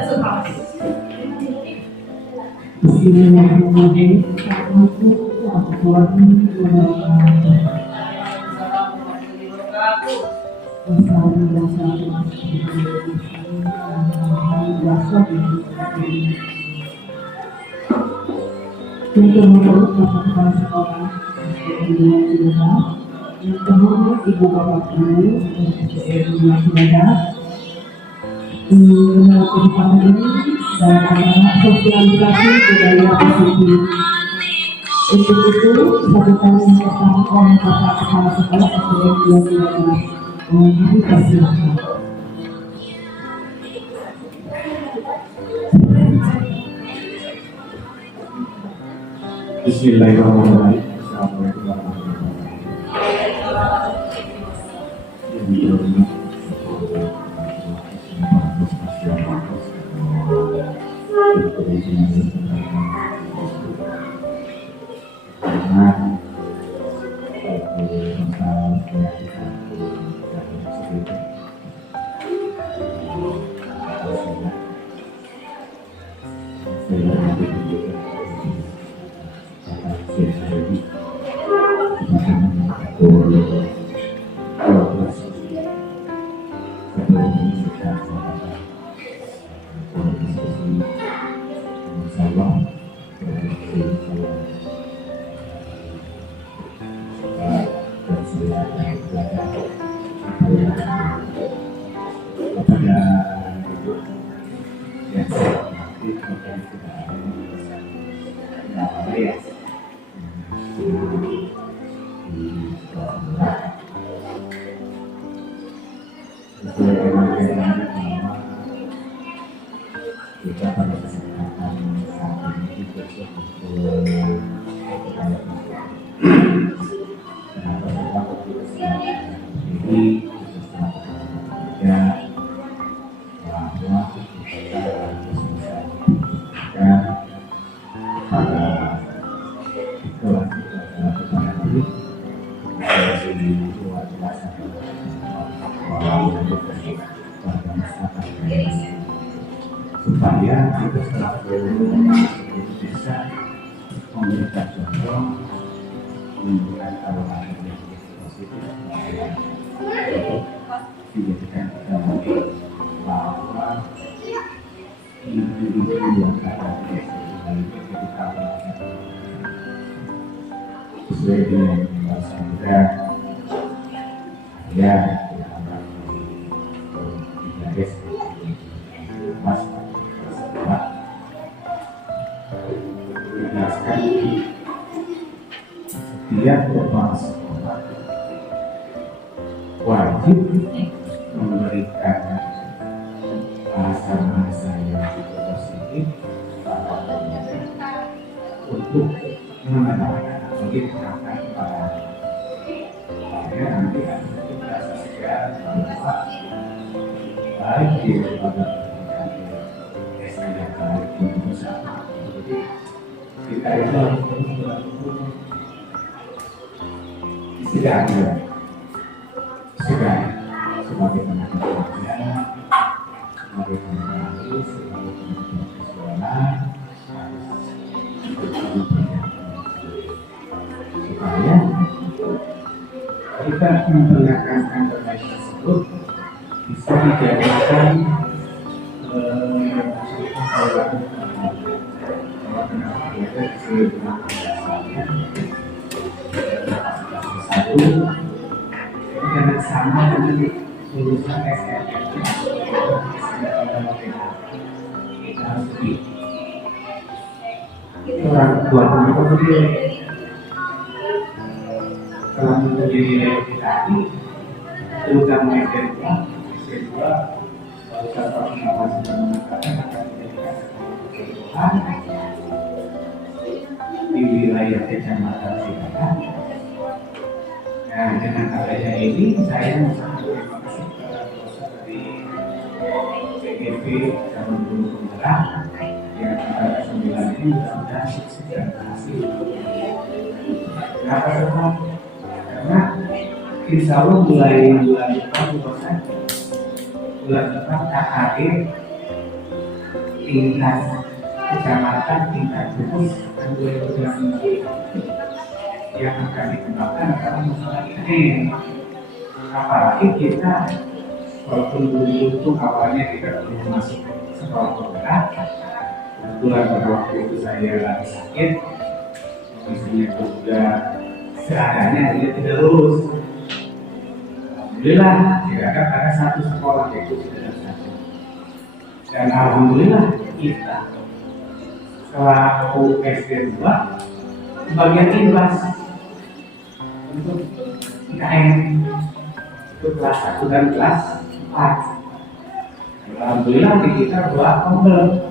Bismillahirrahmanirrahim. Yang terhormat Ibu Bapak Guru kesempatan ini dan anak sosialisasi budaya positif. Untuk itu, satu kali yang pertama oleh Bapak Kepala Sekolah SDN 2 menghadiri persilakan. Bismillahirrahmanirrahim. Assalamualaikum warahmatullahi wabarakatuh. Kita pada kesempatan saat ini bersyukur kenapa kita ini ya bahwa kita harus menyampaikan pada kelas kepada diri dari luar biasa bahwa pada masyarakat supaya kita selalu bisa memberikan contoh, menunjukkan arah yang positif untuk dijadikan kita bahwa individu yang ada di kita sesuai dengan bahasa kita ya mas setiap kepala sekolah wajib memberikan bahasa-bahasa yang positif untuk mengenalkan mengingatkan kepada nanti kita sesuai bahwa baik di lembaga pendidikan SDN di Indonesia. Jadi kita itu harus setidaknya sebagai tenaga kerja, sebagai tenaga sebagai tenaga profesional supaya kita memperlihatkan terkait tersebut bisa dijadikan satu jangan sama dengan lulusan SNM kita harus di orang tua kenapa begitu kalau menjadi nilai tadi terutama SMA Ustaz Muhammad sudah mengatakan akan menjadikan kebutuhan di wilayah Kecamatan Sidakan. Nah, dengan adanya ini saya sangat berterima kasih kepada dosen dari PGP Calon Guru Penggerak yang pada 9 ini mudah-mudahan sukses dan berhasil. Kenapa teman? Karena insya Allah mulai bulan depan bulan depan KKG tingkat kecamatan, tingkat khusus yang akan dikembangkan adalah masalah ini. Apalagi kita walaupun dulu itu awalnya tidak perlu masuk sekolah penggerak, kebetulan pada waktu itu saya lagi sakit, kondisinya juga seadanya dia tidak lulus. Alhamdulillah tidak ada satu sekolah yaitu tidak satu. Dan alhamdulillah kita selaku SD 2 bagian imbas untuk IKM itu kelas 1 dan kelas 4. Alhamdulillah di kita 2 kompel,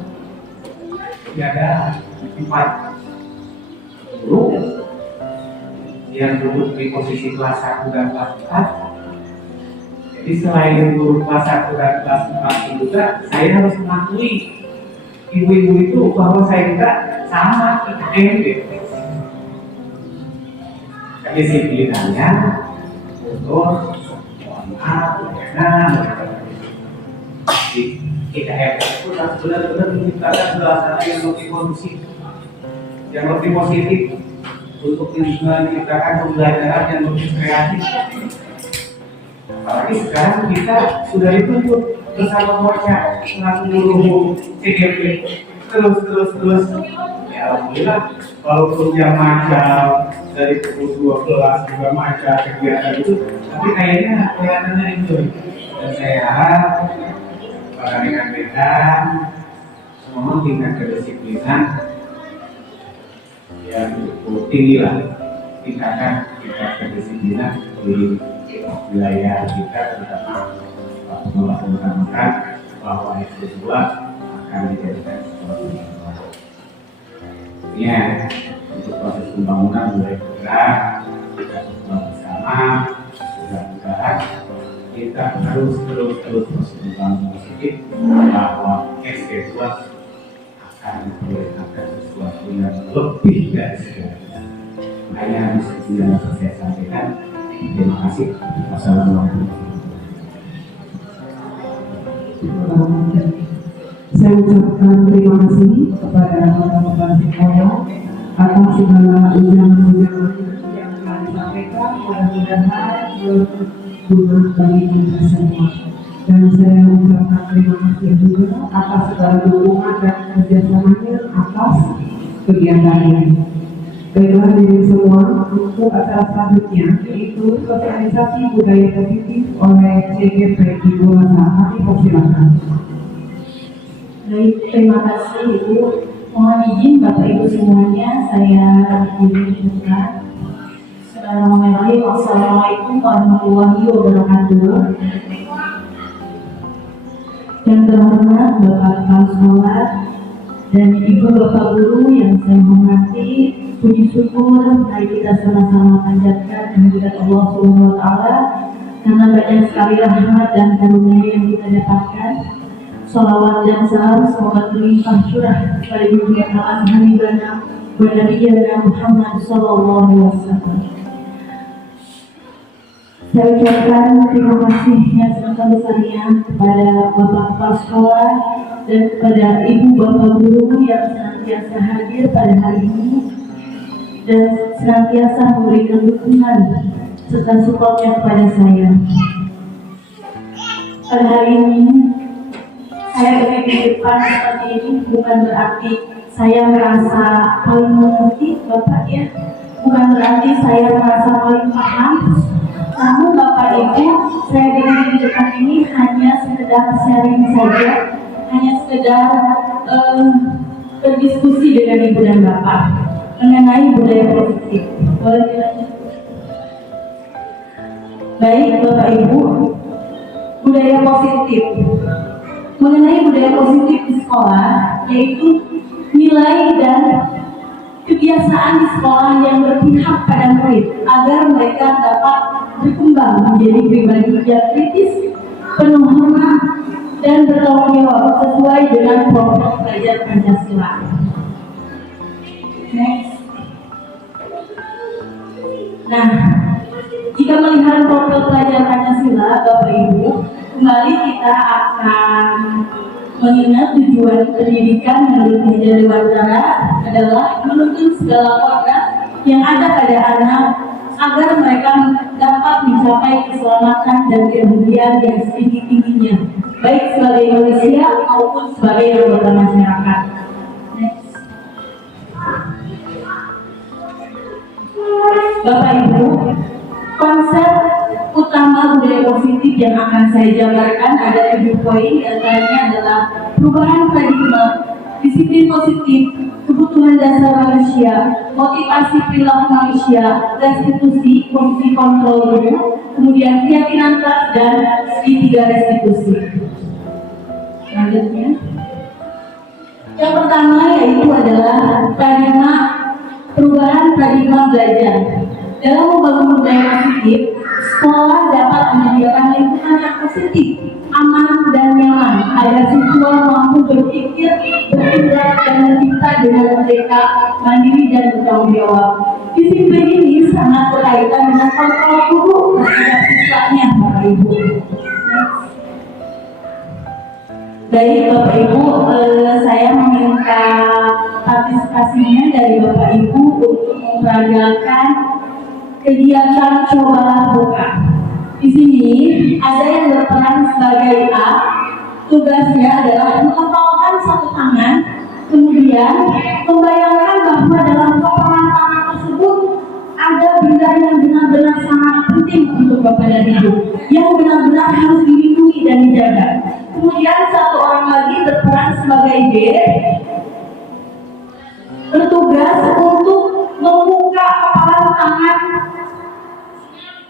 jadi ada 4 guru yang duduk di posisi kelas 1 dan kelas 4. Jadi selain guru kelas 1 dan kelas 4 juga, saya harus mengakui ibu-ibu itu bahwa saya juga sama IKM gitu. Kedisiplinannya untuk mohon maaf, di IKM itu benar-benar menciptakan suasana yang lebih positif untuk menciptakan pembelajaran yang lebih kreatif. Apalagi sekarang kita sudah dituntut bersama Mocha selaku guru CGP terus. Ya alhamdulillah, walaupun jam macal dari pukul 12 juga macal kegiatan itu, tapi kayaknya kelihatannya enjoy. Dan saya harap para rekan-rekan semua tingkat kedisiplinan yang cukup tinggi lah, tingkatkan tingkat kedisiplinan di wilayah kita, terutama melaksanakan bahwa SD 2 akan dijadikan sesuatu yang baru. Ya, untuk proses pembangunan mulai bergerak, kita bersama, mudah-mudahan kita terus proses pembangunan positif bahwa SD 2 akan memperlihatkan sesuatu yang lebih dari segalanya. Hanya bisa saya sampaikan. Terima kasih. Wassalamualaikum. Saya ucapkan terima kasih kepada Bapak sekolah atas segala ujangan-ujangan yang telah disampaikan. Mudah-mudahan berguna bagi kita semua. Dan saya ucapkan terima kasih juga atas segala dukungan dan kerjasamanya atas kegiatannya. Baiklah dari semua, untuk acara selanjutnya yaitu sosialisasi budaya positif oleh CGP di Bulan. Kami persilakan. Baik, terima kasih Ibu. Mohon izin Bapak Ibu semuanya, saya dibuka. Bismillahirrahmanirrahim. Assalamualaikum warahmatullahi wabarakatuh. Yang terhormat Bapak Kepala Sekolah dan Ibu Bapak Guru yang saya hormati, puji syukur mari kita sama-sama panjatkan kehadirat Allah Subhanahu wa Ta'ala karena banyak sekali rahmat dan karunia yang kita dapatkan. Salawat dan salam semoga berlimpah curah kepada junjungan alam Habibana wa Nabiyana Muhammad sallallahu alaihi wasallam. Saya ucapkan terima kasih yang sebesar-besarnya kepada Bapak Kepala Sekolah dan kepada Ibu Bapak Guru yang senantiasa hadir pada hari ini dan senantiasa memberikan dukungan serta supportnya kepada saya. Pada hari ini saya berdiri di depan seperti ini bukan berarti saya merasa paling mengerti Bapak ya, bukan berarti saya merasa paling paham. Namun Bapak Ibu, saya berdiri di depan ini hanya sekedar sharing saja, hanya sekedar berdiskusi dengan Ibu dan Bapak mengenai budaya positif. Boleh dilanjut? Baik Bapak Ibu, budaya positif. Mengenai budaya positif di sekolah, yaitu nilai dan kebiasaan di sekolah yang berpihak pada murid agar mereka dapat berkembang menjadi pribadi yang kritis, penuh hormat, dan bertanggung jawab sesuai dengan profil belajar Pancasila. Next. Nah, jika melihat profil pelajar Pancasila, Bapak Ibu, kembali kita akan Mengingat tujuan pendidikan menurut Hijrah Dewantara adalah menuntun segala kodrat yang ada pada anak agar mereka dapat mencapai keselamatan dan kemudian yang setinggi-tingginya, baik sebagai manusia maupun sebagai anggota masyarakat. Next. Bapak Ibu, konsep utama budaya positif yang akan saya jabarkan ada 7 poin, antaranya adalah perubahan paradigma, disiplin positif, kebutuhan dasar manusia, motivasi perilaku manusia, restitusi, fungsi kontrol dulu, kemudian keyakinan kelas dan segitiga restitusi. Selanjutnya, yang pertama yaitu adalah paradigma, perubahan paradigma belajar. Dalam membangun budaya positif, sekolah dapat menyediakan lingkungan yang positif, aman dan nyaman agar siswa mampu berpikir, bertindak dan mencipta dengan merdeka, mandiri dan bertanggung jawab. Disiplin ini sangat berkaitan dengan kontrol guru terhadap siswanya, Bapak Ibu. Baik Bapak Ibu, saya meminta partisipasinya dari Bapak Ibu untuk memperagakan kegiatan coba buka. Di sini ada yang berperan sebagai A, tugasnya adalah mengepalkan satu tangan, kemudian membayangkan bahwa dalam kepalan tangan tersebut ada benda yang benar-benar sangat penting untuk Bapak dan Ibu, yang benar-benar harus dilindungi dan dijaga. Kemudian satu orang lagi berperan sebagai B, bertugas untuk membuka kepalan tangan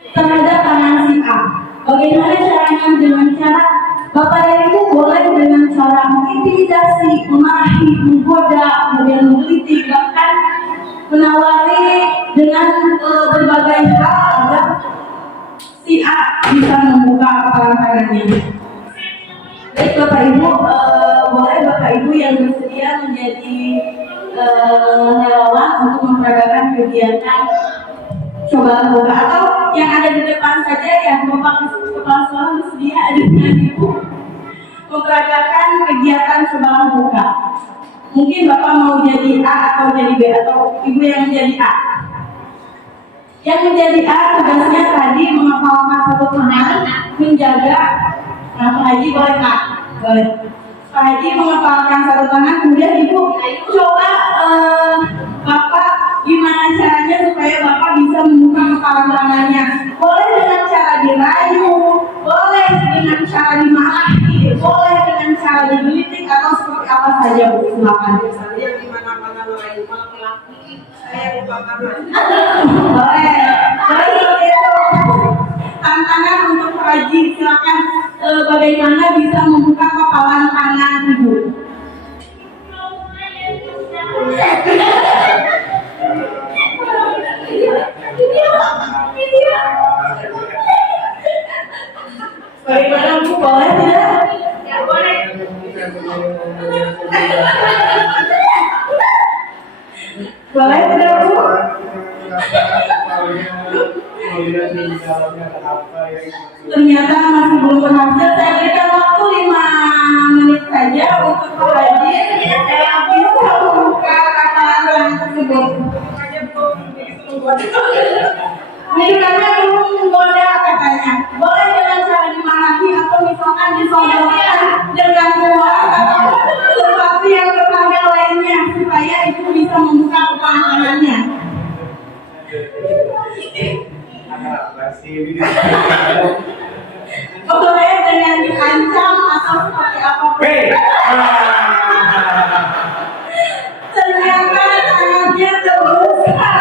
terhadap tangan si A. Bagaimana caranya? Dengan cara Bapak dan Ibu boleh dengan cara mengintimidasi, memarahi, menggoda, kemudian menggelitik, bahkan menawari dengan berbagai hal agar si A bisa membuka kepalan tangannya. Baik Bapak Ibu, boleh Bapak Ibu yang bersedia menjadi relawan untuk memperagakan kegiatan coba buka, atau yang ada di depan saja yang Bapak Kepala Sekolah bersedia ada dengan Ibu memperagakan kegiatan coba buka. Mungkin Bapak mau jadi A atau jadi B, atau Ibu yang menjadi A. Yang menjadi A tugasnya tadi menghafalkan satu tangan, menjaga. Nah, Pak Haji boleh Pak? Boleh. Pak Haji menghafalkan satu tangan, kemudian Ibu coba Bapak gimana caranya supaya Bapak bisa membuka kepalan tangannya. Boleh dengan cara dirayu, boleh dengan cara dimarahi, boleh dengan cara digelitik, atau seperti apa saja Bu, silakan. Misalnya yang dimana-mana merayu laki-laki, saya lupa karena Boleh, seperti itu. Tantangan untuk Pak Haji, silakan bagaimana bisa membuka kepalan tangan Ibu. Bagaimana Bu, boleh tidak? Ya boleh. Boleh tidak Bu? Ternyata masih belum berhasil. Saya berikan waktu 5 menit saja untuk Pak Haji yang bisa membuka kepalan tangan tersebut. Menunjukkannya belum menggoda katanya. Boleh dengan cara dimarahi atau misalkan disodorkan dengan uang atau sesuatu yang berharga lainnya supaya itu bisa membuka kepalan tangannya. Boleh dengan diancam atau seperti apapun. Ternyata tangannya terbuka.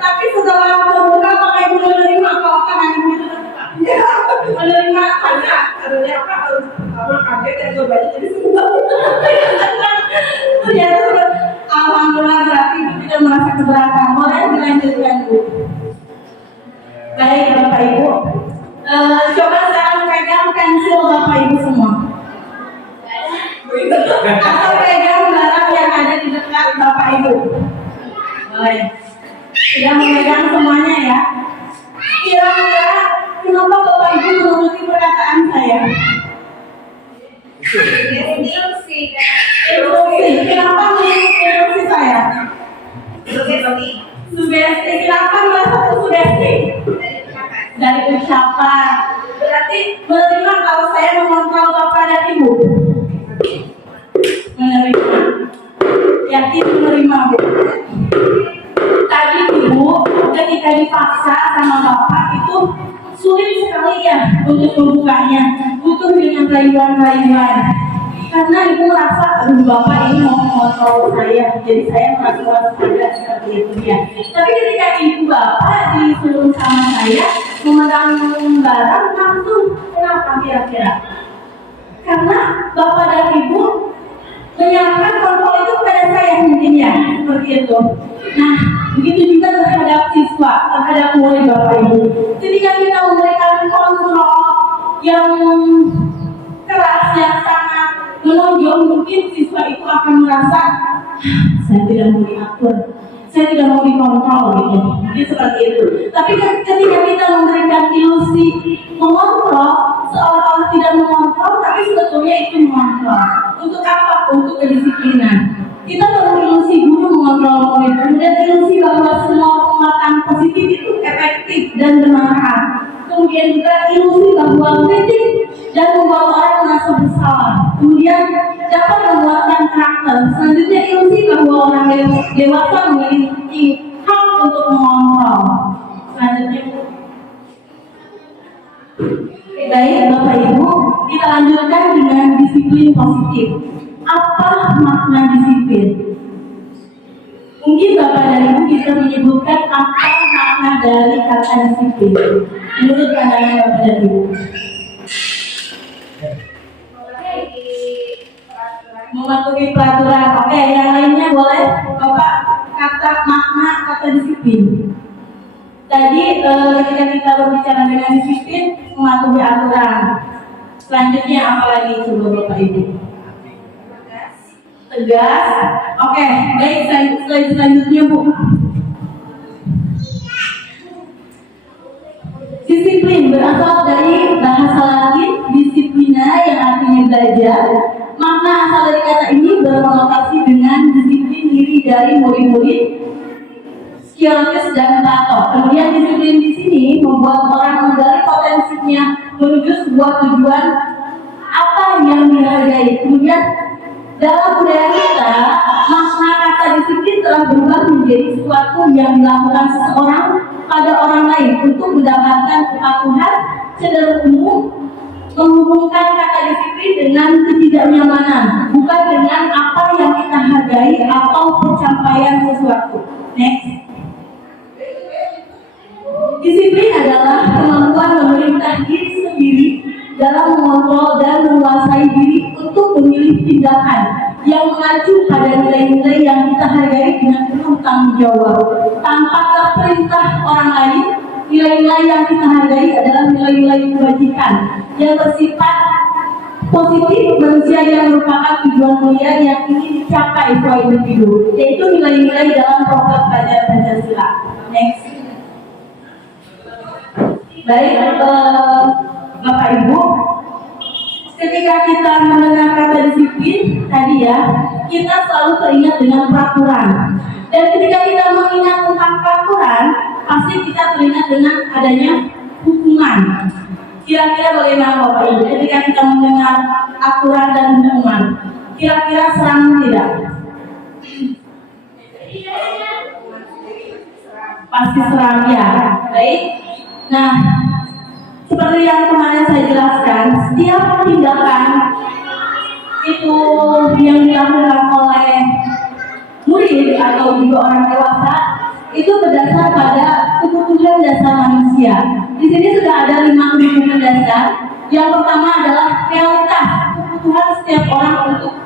Tapi setelah terbuka pakai menerima kalau tangan itu terbuka. Menerima karena harus kaget dan coba jadi semua. Ternyata alhamdulillah berarti itu tidak merasa keberatan. Boleh dilanjutkan Bu. Baik Bapak Ibu, coba sekarang pegang pensil Bapak Ibu semua. Atau pegang barang yang ada di dekat Bapak Ibu. Boleh. Sudah memegang semuanya ya. Kira-kira kenapa Bapak Ibu saya? Instruksi. Instruksi. Kenapa mengikuti instruksi saya? Sugesti. Kenapa merasa tersugesti? Dari ucapan. Berarti menerima kalau saya mengontrol bapak dan ibu. Menerima. Yakin menerima, Bu. Tadi ibu ketika dipaksa sama bapak itu sulit sekali ya untuk membukanya, butuh dengan rayuan-rayuan. Karena ibu merasa, aduh bapak ini mau mengontrol saya, jadi saya merasa waspada seperti itu ya. Tapi ketika ibu bapak disuruh sama saya memegang barang langsung, kenapa kira-kira? Karena bapak dan ibu menyerahkan kontrol itu kepada saya mungkin ya, seperti itu. Nah, begitu juga terhadap siswa, terhadap murid bapak ibu. Ketika kita memberikan kontrol yang keras, yang sangat menonjol, mungkin siswa itu akan merasa saya tidak mau diatur, saya tidak mau dikontrol gitu. Mungkin seperti itu. Tapi ketika kita memberikan ilusi mengontrol, seolah-olah tidak mengontrol, tapi sebetulnya itu mengontrol. Untuk apa? Untuk kedisiplinan. Kita ilusi guru mengontrol murid, kemudian ilusi bahwa semua penguatan positif itu efektif dan bermanfaat. Kemudian juga ilusi bahwa kritik dan membuat orang merasa bersalah. Kemudian dapat membuatkan karakter. Selanjutnya ilusi bahwa orang dewasa memiliki hak untuk mengontrol. Selanjutnya, baik Bapak Ibu, kita lanjutkan dengan disiplin positif. Apa makna disiplin? Mungkin Bapak dan Ibu bisa menyebutkan apa makna dari kata disiplin menurut pandangan Bapak dan Ibu. Mematuhi peraturan. Oke, yang lainnya boleh Bapak kata makna kata disiplin. Tadi ketika kita berbicara dengan disiplin, mematuhi aturan. Selanjutnya apa lagi coba Bapak Ibu? Tegas. Oke, baik, selanjutnya Bu. Disiplin berasal dari bahasa Latin disiplina yang artinya belajar. Makna asal dari kata ini berkonotasi dengan disiplin diri dari murid-murid Skiotis dan Plato. Kemudian disiplin di sini membuat orang menggali potensinya menuju sebuah tujuan apa yang dihargai. Kemudian dalam budaya kita, makna kata disiplin telah berubah menjadi sesuatu yang dilakukan seseorang pada orang lain untuk mendapatkan kepatuhan. Cenderung umum menghubungkan kata disiplin dengan ketidaknyamanan, bukan dengan apa yang kita hargai atau pencapaian sesuatu. Next. Disiplin adalah kemampuan memerintah diri sendiri dalam mengontrol dan menguasai diri untuk memilih tindakan yang mengacu pada nilai-nilai yang kita hargai dengan penuh tanggung jawab. Tanpa perintah orang lain, nilai-nilai yang kita hargai adalah nilai-nilai kebajikan yang bersifat positif, manusia yang merupakan tujuan mulia yang ingin dicapai sebuah individu, yaitu nilai-nilai dalam program belajar Pancasila. Next. Baik, Bapak Ibu, ketika kita mendengar kata disiplin tadi ya, kita selalu teringat dengan peraturan. Dan ketika kita mengingat tentang peraturan, pasti kita teringat dengan adanya hukuman. Kira-kira bagaimana Bapak Ibu ketika kita mendengar aturan dan hukuman? Kira-kira seram tidak? Pasti seram ya. Baik. Nah, seperti yang kemarin saya jelaskan, setiap tindakan itu yang dilakukan oleh murid atau juga orang dewasa itu berdasar pada kebutuhan dasar manusia. Di sini sudah ada 5 kebutuhan dasar. Yang pertama adalah realitas kebutuhan setiap orang untuk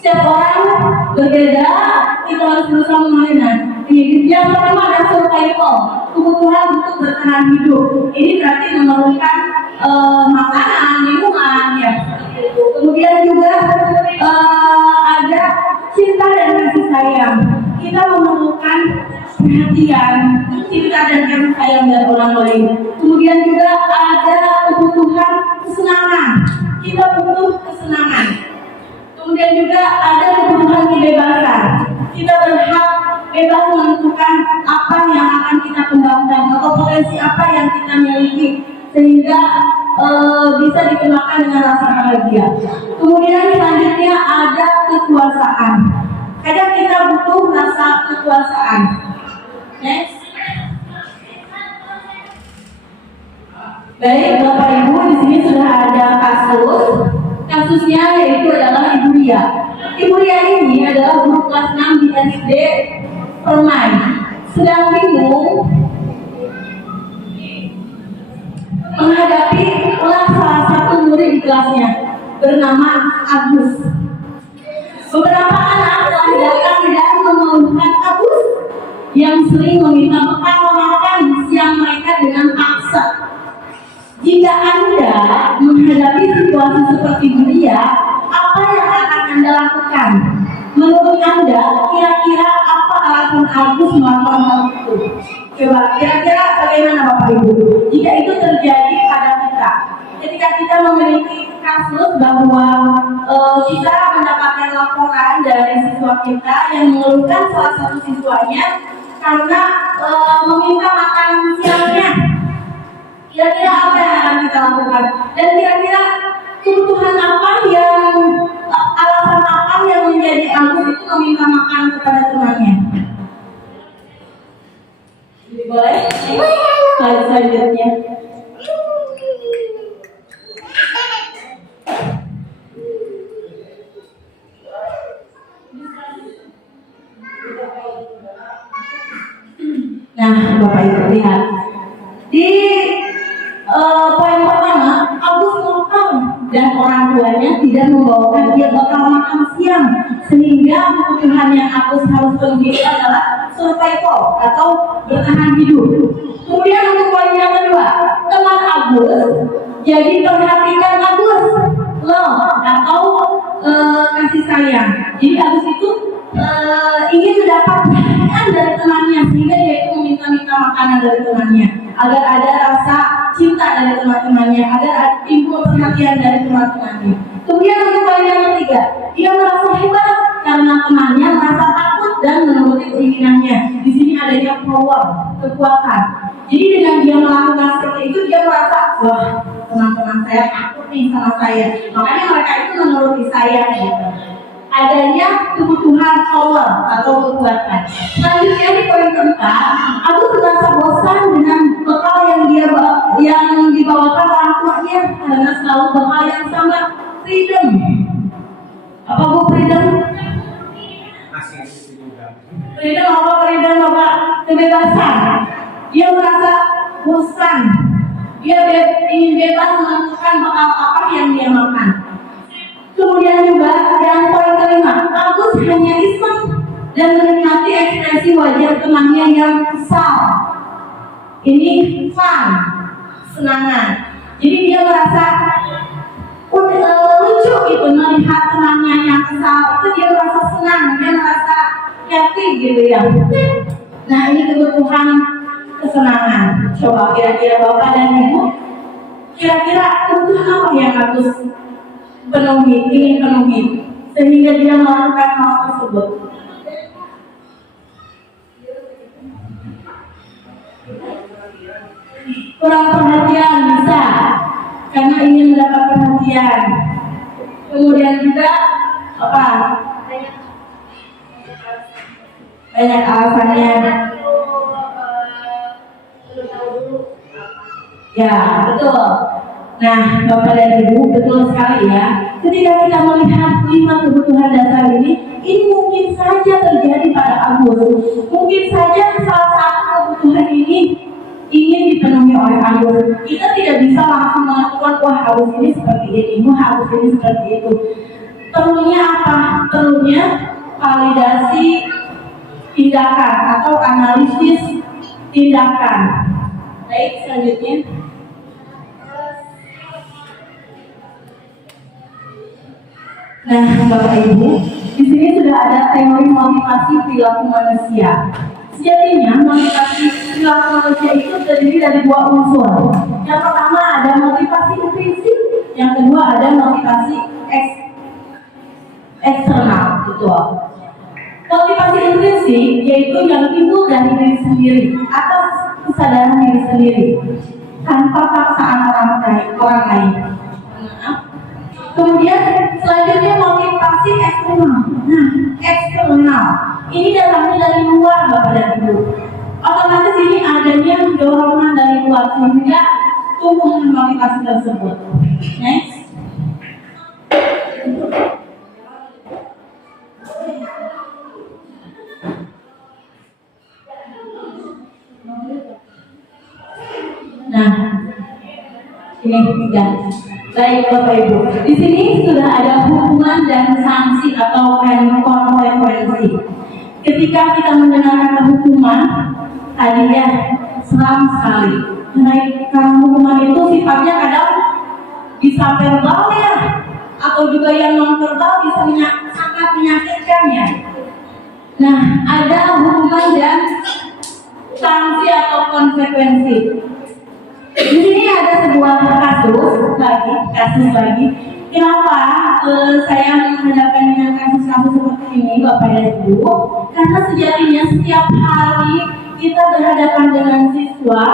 setiap orang berbeda, kita harus berusaha memenuhi. Yang pertama adalah survival, kebutuhan untuk bertahan hidup. Ini berarti memerlukan makanan, minuman, ya. Kemudian juga ada cinta dan kasih sayang. Kita memerlukan perhatian, cinta dan kasih sayang dari orang lain. Kemudian juga ada kebutuhan kesenangan kebebasan. Kita berhak bebas menentukan apa yang akan kita kembangkan atau potensi apa yang kita miliki sehingga bisa dikembangkan dengan rasa bahagia. Kemudian selanjutnya ada kekuasaan. Kadang kita butuh rasa kekuasaan. Next. Baik, Bapak Ibu, di sini sudah ada kasus. Kasusnya yaitu adalah Ibu Ria. Ibu Ria ini adalah guru kelas 6 di SD Permai. Sedang bingung menghadapi ulah salah satu murid di kelasnya bernama Agus. Beberapa anak telah datang dan mengeluhkan Agus yang sering meminta bekal makan siang mereka dengan paksa. Jika Anda menghadapi situasi seperti dia, apa yang akan Anda lakukan? Menurut Anda, kira-kira apa alasan Agus melakukan hal itu? Coba, kira-kira bagaimana Bapak Ibu? Jika itu terjadi pada kita, ketika kita memiliki kasus bahwa kita mendapatkan laporan dari siswa kita yang mengeluhkan salah satu siswanya karena meminta makan siangnya. Kira-kira apa yang akan kita lakukan? Dan kira-kira kebutuhan apa yang alasan apa yang menjadi Agus itu meminta makan kepada temannya? Jadi boleh? Slide selanjutnya. Nah, Bapak Ibu lihat di poin pertama, Agus ngomong dan orang tuanya tidak membawakan dia bekal makan siang, sehingga kebutuhan yang Agus harus penuhi adalah survival atau bertahan hidup. Kemudian untuk poin yang kedua, teman Agus jadi perhatikan Agus loh atau kasih sayang. Jadi Agus itu ingin mendapat perhatian dari temannya sehingga dia itu meminta makanan dari temannya agar ada rasa cinta dari teman-temannya, agar timbul perhatian dari teman-temannya. Kemudian untuk poin yang ketiga, dia merasa hebat karena temannya merasa takut dan menuruti keinginannya. Di sini adanya power, kekuatan. Jadi dengan dia melakukan seperti itu, dia merasa wah teman-teman saya takut nih sama saya, makanya mereka itu menuruti saya gitu. Adanya kebutuhan power atau kekuatan. Selanjutnya di poin keempat, aku merasa bosan dengan bekal yang dibawakan orang tuanya karena selalu bekal yang sama. Freedom. Apa Bu freedom? Freedom apa freedom Bapak? Kebebasan. Dia merasa bosan. Dia ingin bebas menentukan bekal apa yang dia makan. Kemudian juga yang poin kelima, Agus hanya iseng dan menikmati ekspresi wajah temannya yang kesal. Ini fun, senangan. Jadi dia merasa lucu gitu melihat temannya yang kesal. Itu dia merasa senang, dia merasa happy gitu ya. Nah ini kebutuhan kesenangan. Coba kira-kira Bapak dan Ibu, kira-kira kebutuhan apa yang Agus ingin penuhi sehingga dia melakukan hal tersebut? Kurang perhatian bisa karena ingin mendapat perhatian. Kemudian juga apa? Banyak alasannya. Ya betul. Nah, Bapak dan Ibu, betul sekali ya. Ketika kita melihat 5 kebutuhan dasar ini mungkin saja terjadi pada Agus. Mungkin saja salah satu kebutuhan ini ingin dipenuhi oleh Agus. Kita tidak bisa langsung melakukan wah Agus ini seperti ini, wah Agus ini seperti itu. Perlunya apa? Perlunya validasi tindakan atau analisis tindakan. Baik, selanjutnya. Nah, Bapak Ibu, di sini sudah ada teori motivasi perilaku manusia. Sejatinya, motivasi perilaku manusia itu terdiri dari 2 unsur. Yang pertama ada motivasi intrinsik, yang kedua ada motivasi eksternal, betul. intrinsik yaitu yang timbul dari diri sendiri atas kesadaran diri sendiri tanpa paksaan orang lain. Kemudian selanjutnya motivasi eksternal. Nah, eksternal ini datangnya dari luar Bapak dan Ibu. Otomatis ini adanya dorongan dari luar sehingga tumbuh motivasi tersebut. Next. Nah, ini sudah. Baik Bapak Ibu, di sini sudah ada hukuman dan sanksi atau konsekuensi. Ketika kita mendengarkan hukuman, tadi ya seram sekali. Karena hukuman itu sifatnya kadang bisa verbal ya, atau juga yang non verbal bisa sangat menyakitkan ya. Nah, ada hukuman dan sanksi atau konsekuensi. Di sini ada sebuah kasus lagi. Kenapa saya menghadapkan dengan kasus-kasus seperti ini, Bapak dan Ibu? Karena sejatinya setiap hari kita berhadapan dengan siswa,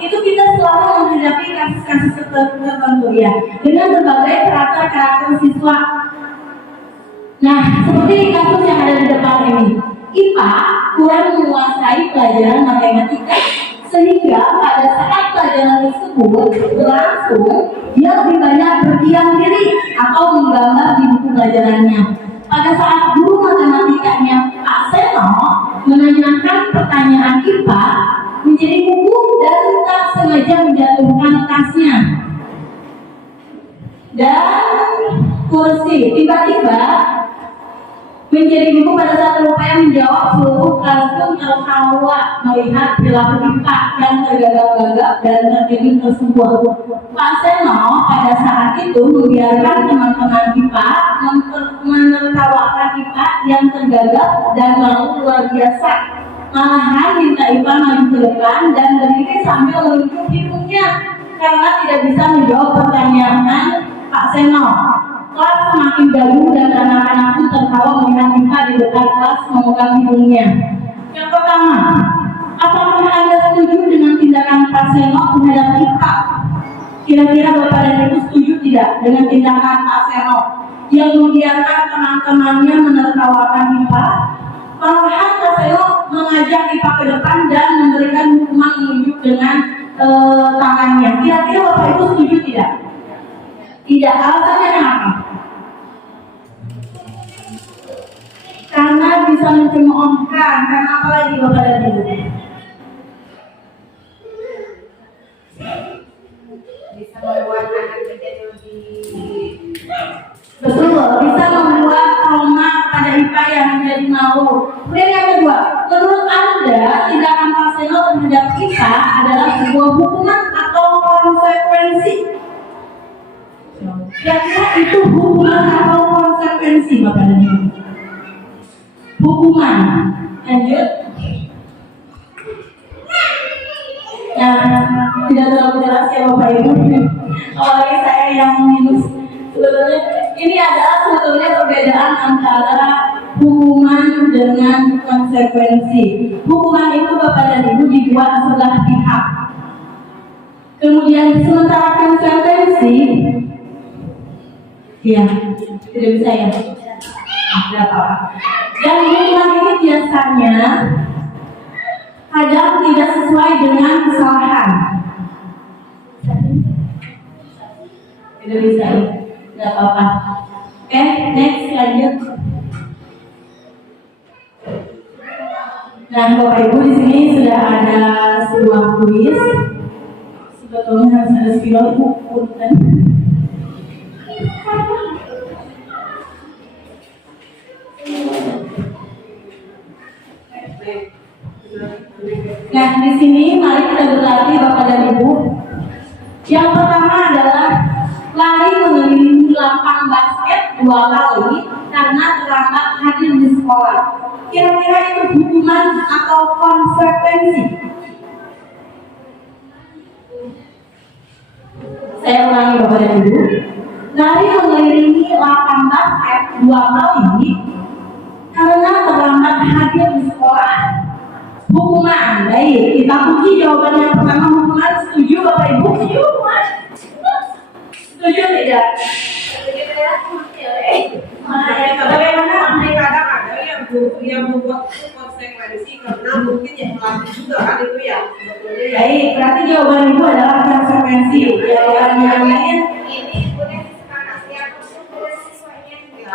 itu kita selalu menghadapi kasus-kasus tertentu ya, dengan berbagai karakter siswa. Nah, seperti kasus yang ada di depan ini, IPA kurang menguasai pelajaran matematika, sehingga pada saat pelajaran tersebut berlangsung, dia lebih banyak berdiam diri atau menggambar di buku pelajarannya. Pada saat guru matematikanya Pak Seno menanyakan pertanyaan IPA menjadi buku dan tak sengaja menjatuhkan tasnya dan kursi. Tiba-tiba menjadi buku pada saat berupaya menjawab, seluruh kelas pun tertawa melihat perilaku IPA yang tergagap-gagap dan terkejut tersebut. Pak Seno pada saat itu membiarkan teman-teman IPA menertawakan IPA yang tergagap dan lalu luar biasa. Malahan minta IPA maju ke depan dan berdiri sambil menunjuk hidungnya karena tidak bisa menjawab pertanyaan Pak Seno. Kelas semakin gaduh dan anak-anak pun tertawa melihat IPA di depan kelas memegang hidungnya. Yang pertama, apakah Anda setuju dengan tindakan Pak Seno terhadap IPA? Kira-kira Bapak dan Ibu setuju tidak dengan tindakan Pak Seno yang membiarkan teman-temannya menertawakan IPA? Malahan Pak Seno mengajak IPA ke depan dan memberikan hukuman menunjuk dengan tangannya. Kira-kira Bapak Ibu setuju tidak? Tidak. Alasannya kenapa? Karena bisa mencemoohkan. Karena apa lagi Bapak dan Ibu? Bisa membuat anak menjadi lebih Betul, bisa membuat trauma pada IPA yang menjadi malu. Kemudian yang kedua, menurut Anda tindakan Pak Seno terhadap IPA adalah sebuah hukuman atau konsekuensi? Kira-kira itu hukuman atau konsekuensi Bapak dan Ibu? Hukuman. Lanjut. Nah, tidak terlalu jelas ya Bapak Ibu. Apalagi saya yang minus. Sebetulnya ini adalah perbedaan antara hukuman dengan konsekuensi. Hukuman itu Bapak dan Ibu dibuat sebelah pihak. Kemudian sementara konsekuensi, iya, tidak bisa ya. Ada apa? Dan hukuman ini biasanya kadang tidak sesuai dengan kesalahan. Tidak bisa ya. Tidak apa-apa. Oke, next lanjut. Nah, Bapak Ibu di sini sudah ada sebuah kuis. Sebetulnya harus ada spidol buku kan. Nah, di sini mari kita berlatih Bapak dan Ibu. Yang pertama adalah lari mengelilingi lapang basket 2 kali karena terlambat hadir di sekolah. Kira-kira itu hukuman atau konsekuensi? Saya ulangi Bapak dan Ibu. Lari mengelilingi lapang basket 2 kali karena terlambat hadir di sekolah. Hukuman, baik. Kita puji jawaban yang pertama hukuman. Setuju Bapak Ibu? Setuju hukuman? Setuju tidak? Bagaimana? Kadang ada yang membuat konsekuensi karena mungkin yang pelatih juga kan itu ya. Baik, berarti jawaban Ibu adalah konsekuensi. Jawaban yang lain?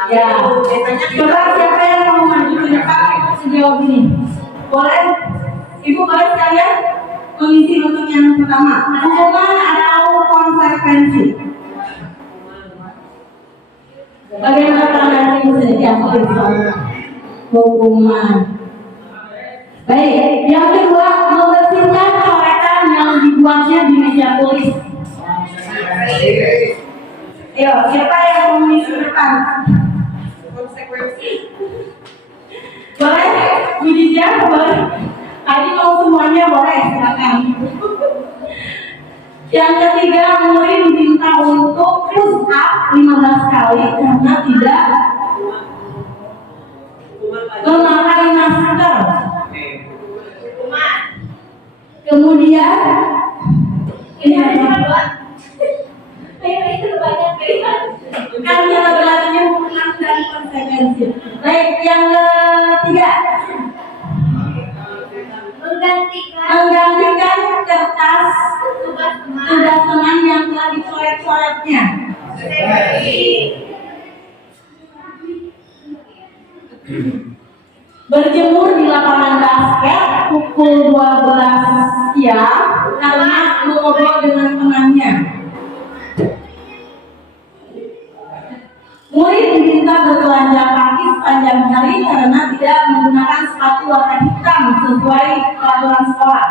Ya, coba siapa yang mau maju ke depan sejauh ini? Boleh? Ibu boleh sekalian mengisi untuk yang pertama. Hukuman atau konsekuensi? Bagaimana pandangan Ibu sendiri? Hukuman. Baik, yang kedua membersihkan coretan yang dibuatnya di meja tulis. Ayo, siapa yang mau mengisi depan? Konsekuensi. Boleh? Bu Jijan, boleh? Tadi mau semuanya boleh, silakan. Yang ketiga, murid diminta untuk push up 15 kali karena tidak memakai masker. Kemudian ini ada kan cara belajarnya hukuman dan konsekuensi. Baik, yang ketiga menggantikan kertas tugas teman yang telah dicoret-coretnya. Berjemur di lapangan basket pukul 12 siang karena mengobrol dengan temannya. Murid diminta bertelanjang kaki sepanjang hari karena tidak menggunakan sepatu warna hitam sesuai peraturan sekolah.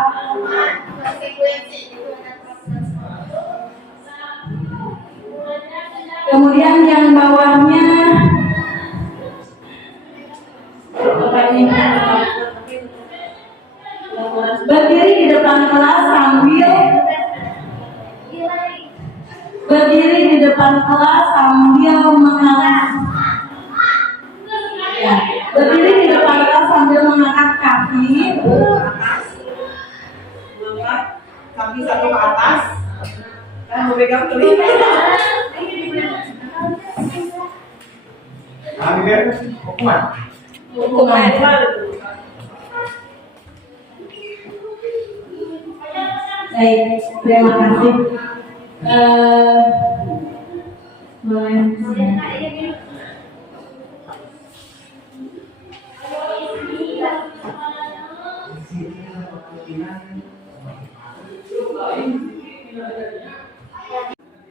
Kemudian yang bawahnya berdiri di depan kelas sambil mengangkat berdiri di depan kelas sambil mengangkat kaki, Mengangkat kaki satu ke atas dan memegang telinga. Hukuman. hukuman. Baik, terima kasih. Boleh.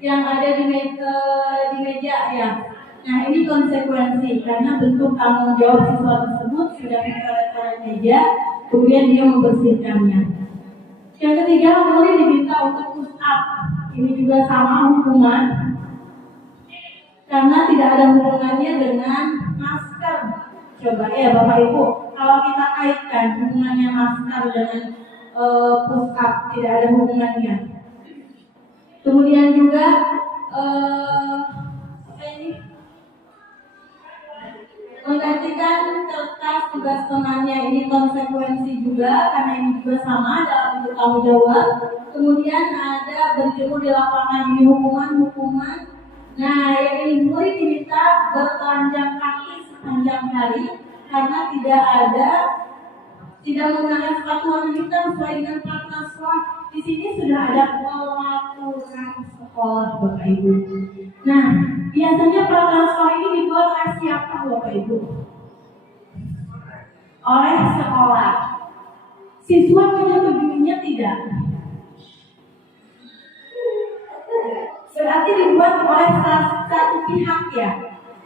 Yang ada di meja ya. Nah, ini konsekuensi karena bentuk tanggung jawab siswa tersebut sudah mencoret-coret meja, kemudian dia membersihkannya. Yang ketiga, murid diminta untuk push up. Ini juga sama hukuman karena tidak ada hubungannya dengan masker. Coba ya Bapak Ibu, kalau kita kaitkan hubungannya masker dengan push up, tidak ada hubungannya. Kemudian juga menggantikan kertas tugas temannya, ini konsekuensi juga karena ini juga sama dalam bentuk tanggung jawab. Kemudian ada berjemur di lapangan, ini hukuman. Nah, yang ini murid diminta bertelanjang kaki sepanjang hari karena tidak menggunakan sepatu warna hitam sesuai dengan peraturan sekolah. Di sini sudah ada peraturan sekolah Bapak Ibu. Nah, biasanya peraturan sekolah ini dibuat oleh siapa Bapak Ibu? Oleh sekolah. Siswa menyetujuinya tidak? Berarti dibuat oleh satu pihak ya.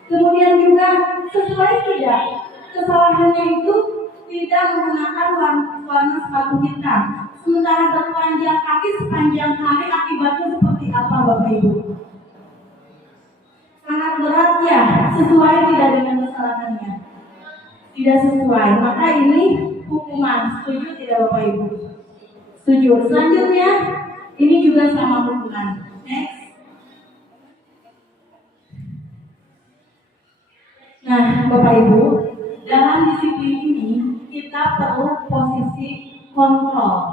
Kemudian juga sesuai tidak? Kesalahannya itu tidak menggunakan warna sepatu hitam. Sementara bertelanjang kaki sepanjang hari, akibatnya seperti apa Bapak Ibu? Sangat berat ya, sesuai tidak dengan kesalahannya? Tidak sesuai, maka ini hukuman. Setuju tidak Bapak Ibu? Setuju. Selanjutnya, ini juga sama hukuman. Next. Nah, Bapak Ibu, dalam disiplin ini kita perlu posisi kontrol.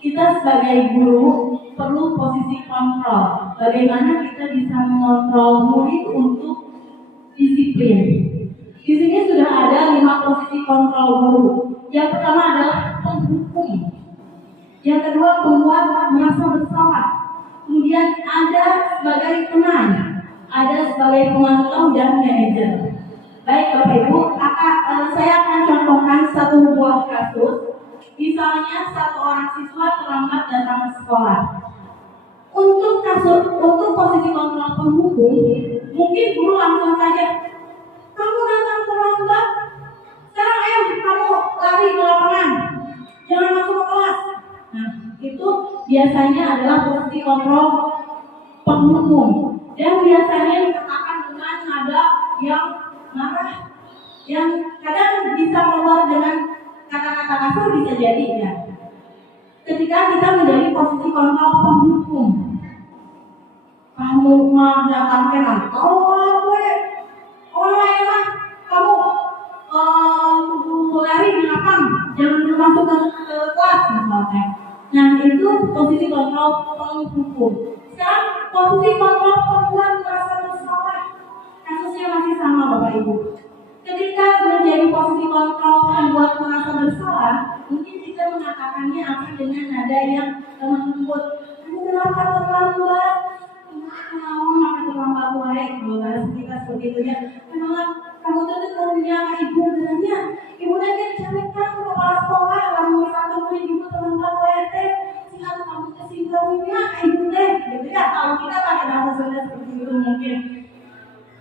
Kita sebagai guru perlu posisi kontrol. Bagaimana kita bisa mengontrol murid untuk disiplin. Di sini sudah ada 5 posisi kontrol guru. Yang pertama adalah penghukum. Yang kedua, pembuat merasa bersalah. Kemudian ada sebagai teman, ada sebagai pemantau dan manajer. Baik Bapak Ibu, saya akan contohkan satu buah kasus. Misalnya satu orang siswa terlambat datang ke sekolah. Untuk posisi kontrol penghukum, mungkin guru langsung saja, kamu datang terlambat, sekarang ayo kamu lari ke lapangan, jangan masuk ke kelas. Nah, itu biasanya adalah posisi kontrol penghukum, dan biasanya dikatakan dengan nada yang marah, yang kadang bisa keluar dengan kata-kata kasar, bisa jadi ya. Ketika kita menjadi posisi kontrol penghukum, kamu mah datang ke kantor, lah kamu lari di lapang, jangan masuk ke kelas misalnya. Nah, itu posisi kontrol penghukum. Sekarang posisi kontrol pembuat merasa bersalah. Kasusnya masih sama Bapak Ibu. Ketika menjadi posisi kontrol pembuat merasa bersalah, mungkin kita mengatakannya apa dengan nada yang lembut. Kamu kenapa terlambat? Kenapa terlambat wae? Kalau bahasa kita seperti itu ya. Kenapa kamu tuh kerja ibu bilangnya? Ibu lagi cari kamu kepala sekolah, kamu satu murid ibu terlambat wae teh. Sehingga kamu kesimpulannya ibu deh. Gitu ya. Kalau kita pakai bahasa Sunda seperti itu mungkin.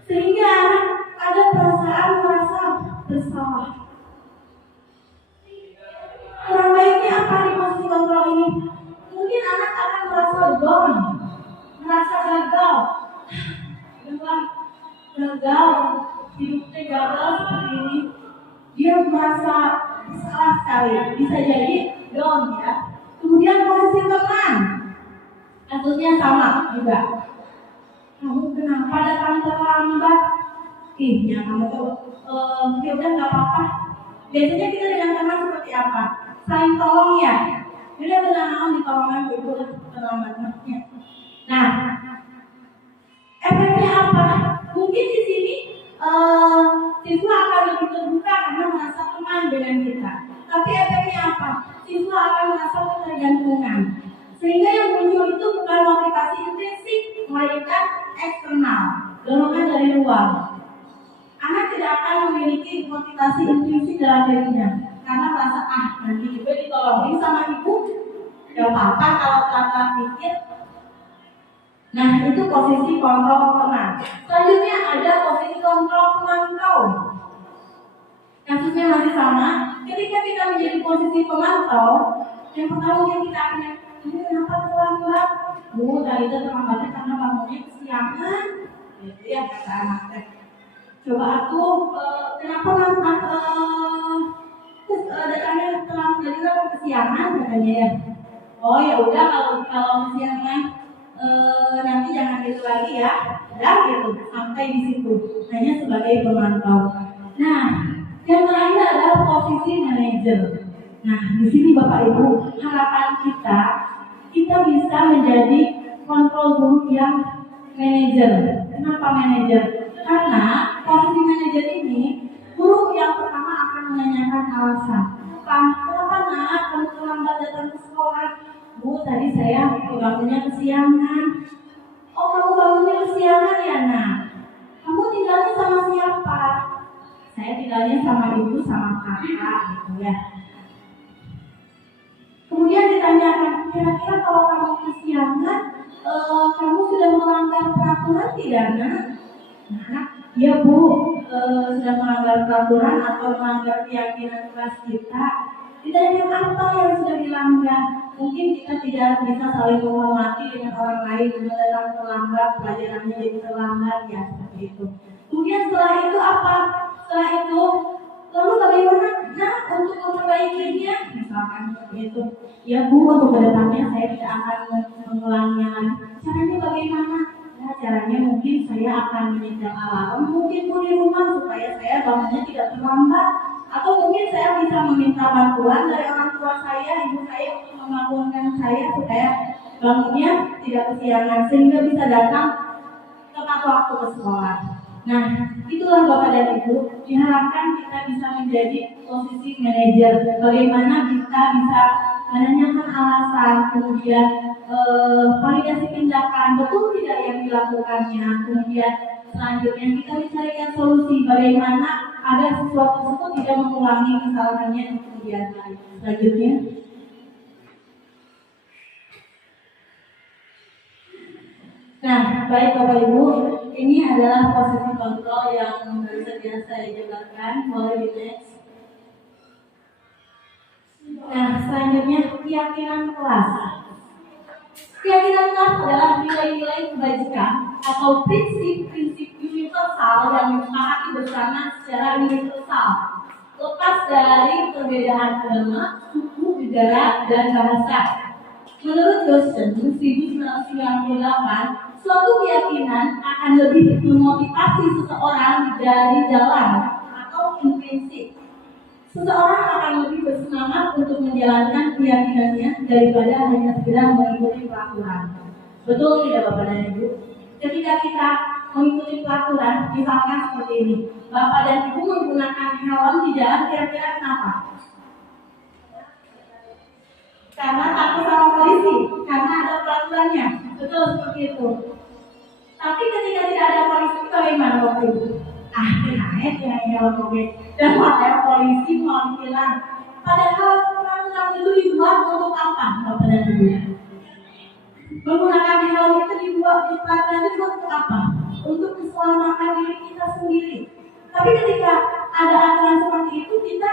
Sehingga ada perasaan merasa bersalah. Kurang baiknya apa di posisi kontrol ini? Mungkin anak akan merasa down, merasa gagal. Gagal, hidupnya gagal seperti ini. Dia merasa bersalah sekali. Bisa jadi down ya. Kemudian posisi teman, kasusnya sama juga. Kamu kenapa datang terlambat? Ya kamu tuh, ya udah nggak apa-apa. Biasanya kita dengan teman seperti apa? Saling tolong ya. Jadi dengan mau ditolongan ibu terlambatnya. Nah, efeknya apa? Mungkin di sini siswa akan lebih terbuka karena merasa teman dengan kita. Tapi efeknya apa? Siswa akan merasa ketergantungan. Sehingga yang muncul itu bukan motivasi intrinsik, melainkan eksternal, dorongan dari luar. Anak tidak akan memiliki motivasi intrinsik dalam dirinya karena merasa nanti juga ditolongin sama ibu, gak apa-apa kalau kata pikir. Nah, itu posisi kontrol teman. Selanjutnya ada posisi kontrol pemantau. Kasusnya masih sama. Ketika kita menjadi posisi pemantau, yang pertama mungkin kita akan ini kenapa terlambat? Tadi itu terlambatnya karena bangunnya kesiangan. Gitu ya kata anaknya. Coba aku kenapa datangnya terlambat, jadi aku kesiangan katanya ya. Oh ya udah kalau kesiangan nanti jangan gitu lagi ya. Udah gitu sampai di situ. Hanya sebagai pemantau. Nah, yang terakhir adalah posisi manajer. Nah, di sini Bapak Ibu, harapan kita bisa menjadi kontrol guru yang manajer. Kenapa manajer? Karena posisi manajer ini, guru yang pertama akan menanyakan alasan. Kenapa nak kamu terlambat datang ke sekolah? Bu, tadi saya bangunnya kesiangan. Oh, kamu bangunnya kesiangan ya nak? Kamu tinggalnya sama siapa? Saya tinggalnya sama ibu sama kakak gitu ya. Kemudian ditanyakan, kira-kira kalau kamu kesiangan, kamu sudah melanggar peraturan tidak nak? Nah, ya bu, sudah melanggar peraturan atau melanggar keyakinan kelas kita. Ditanya apa yang sudah dilanggar? Mungkin kita tidak bisa saling menghormati dengan orang lain, dengan datang terlambat, pelajarannya jadi terlambat ya seperti itu. Kemudian setelah itu apa? Setelah itu lalu bagaimana untuk memperbaikinya? Misalkan seperti itu. Ya bu, untuk kedepannya saya tidak akan mengulanginya lagi. Caranya bagaimana? Ya, caranya mungkin saya akan menyetel alarm mungkin bu di rumah supaya saya bangunnya tidak terlambat. Atau mungkin saya bisa meminta bantuan dari orang tua saya, ibu saya untuk membangunkan saya supaya bangunnya tidak kesiangan sehingga bisa datang tepat waktu ke sekolah. Nah, itulah Bapak dan Ibu, diharapkan kita bisa menjadi posisi manajer. Bagaimana kita bisa menanyakan alasan, kemudian validasi tindakan, betul tidak yang dilakukannya, kemudian selanjutnya kita mencarikan solusi bagaimana agar sesuatu tersebut tidak mengulangi kesalahannya di kemudian hari. Selanjutnya, nah, baik Bapak Ibu, ini adalah posisi kontrol yang baru saja saya jelaskan. Boleh di next. Nah, selanjutnya keyakinan kelas. Keyakinan kelas adalah nilai-nilai kebajikan atau prinsip-prinsip universal yang disepakati bersama secara universal, lepas dari perbedaan agama, suku, negara, dan bahasa. Menurut Dawson 1998, suatu keyakinan akan lebih memotivasi seseorang dari dalam atau intrinsik. Seseorang akan lebih bersemangat untuk menjalankan keyakinannya daripada hanya sekedar mengikuti peraturan. Betul tidak Bapak dan Ibu? Ketika kita mengikuti peraturan, misalkan seperti ini, Bapak dan Ibu menggunakan helm di jalan, kira-kira kenapa? Karena takut sama polisi, karena ada peraturannya. Betul seperti itu. Tapi ketika tidak ada polisi, bagaimana Bapak Ibu? Naik yang mobil dan ada polisi mau bilang. Padahal peraturan itu dibuat untuk apa, Bapak dan Ibu? Menggunakan helm itu dibuat di peraturan itu untuk apa? Untuk keselamatan diri kita sendiri. Tapi ketika ada aturan seperti itu, kita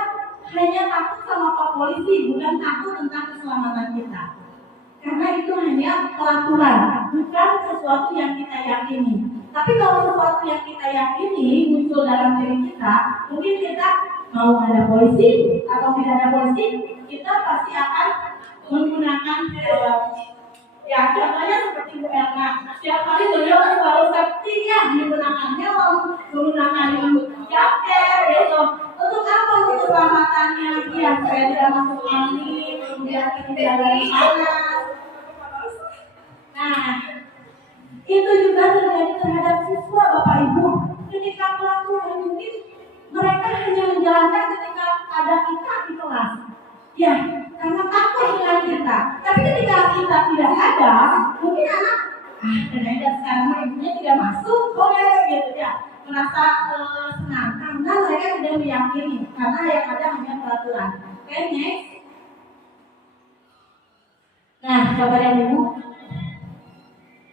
hanya takut sama Pak Polisi, bukan takut tentang keselamatan kita. Karena itu hanya peraturan, bukan sesuatu yang kita yakini. Tapi kalau sesuatu yang kita yakini muncul dalam diri kita, mungkin kita mau ada polisi atau tidak ada polisi, kita pasti akan menggunakan ya contohnya seperti Bu Erna. Setiap kali beliau selalu safety ya, menggunakan helm, menggunakan jaket, gitu. Untuk apa? Untuk keselamatannya, ya supaya tidak masuk angin, kemudian tidak ada panas. Nah, itu juga terjadi terhadap siswa Bapak Ibu. Ketika pelakuan mungkin mereka hanya menjalankan ketika ada kita di kelas. Ya, karena takut dengan kita. Tapi ketika kita tidak ada, mungkin anak ternyata sekarang ibunya tidak masuk, boleh gitu ya. Merasa senang karena mereka tidak meyakini karena yang ada hanya peraturan. Oke, next. Nah, Bapak dan Ibu,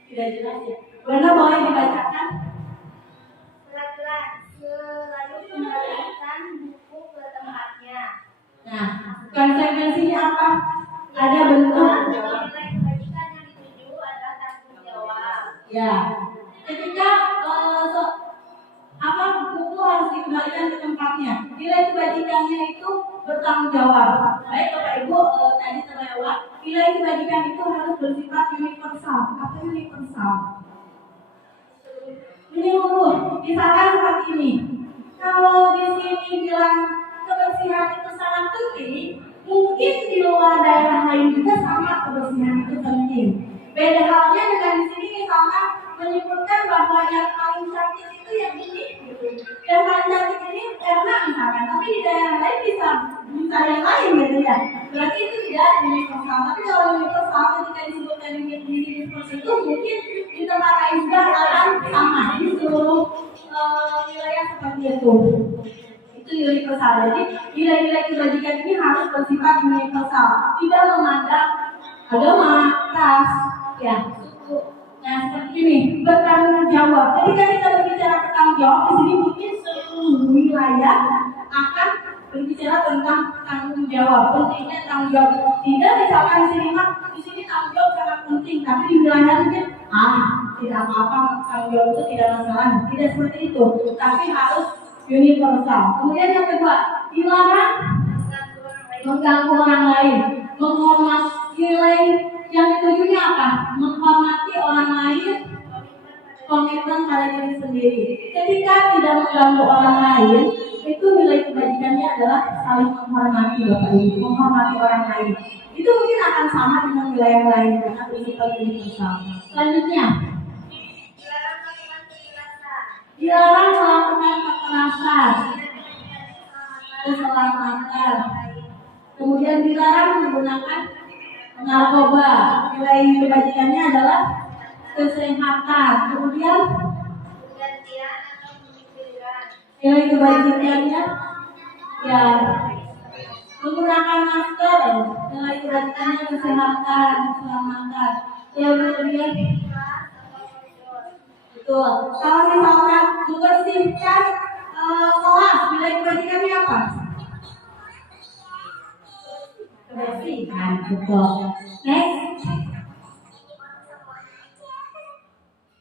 tidak jelas ya. Benar boleh dibacakan? Selalu kembalikan buku ke tempatnya. Nah, konsekuensinya apa? Ada bentuk. Nilai kebajikan yang dituju adalah tanggung jawab. Ya, ketika buku harus dikembalikan ke tempatnya. Nilai kebajikannya itu bertanggung jawab. Baik Bapak Ibu, tadi terlewat. Nilai kebajikan itu harus bersifat universal. Apa universal? Menyeluruh. Misalkan seperti ini. Kalau di sini bilang kebersihan itu sangat penting, mungkin di luar daerah lain juga sama kebersihan itu penting. Beda halnya dengan di sini misalkan menyebutkan bahwa yang paling cantik itu yang ini, gitu. Yang paling cantik ini karena misalkan, tapi di daerah lain bisa yang lain gitu ya. Berarti itu tidak universal. Tapi kalau universal ketika disebutkan di universal itu mungkin di tempat lain juga akan sama di seluruh wilayah seperti itu. Itu universal. Jadi nilai-nilai kebajikan ini harus bersifat universal, tidak memandang agama, ras, ya, suku. Nah seperti ini, bertanggung jawab. Ketika kita berbicara bertanggung jawab, di sini mungkin seluruh wilayah akan berbicara tentang tanggung jawab. Pentingnya tanggung jawab. Tidak misalkan di sini tanggung jawab sangat penting, tapi di wilayah mungkin tidak apa-apa, tanggung jawab itu tidak masalah. Tidak seperti itu, tapi harus universal. Kemudian yang kedua, dilarang mengganggu orang lain, menghormati nilai yang ditujunya apa? Menghormati orang lain, komitmen pada diri sendiri. Ketika tidak mengganggu orang lain, itu nilai kebajikannya adalah saling menghormati Bapak Ibu, menghormati orang lain. Itu mungkin akan sama dengan nilai yang lain karena prinsip universal. Selanjutnya, dilarang melakukan kekerasan, keselamatan. Kemudian dilarang menggunakan narkoba. Nilai kebajikannya adalah kesehatan. Kemudian nilai kebajikannya ya menggunakan masker. Nilai kebajikannya kesehatan, keselamatan. Kemudian betul. Kalau misalnya membersihkan kelas, nilai kebajikannya apa? Kebersihan, betul. Next.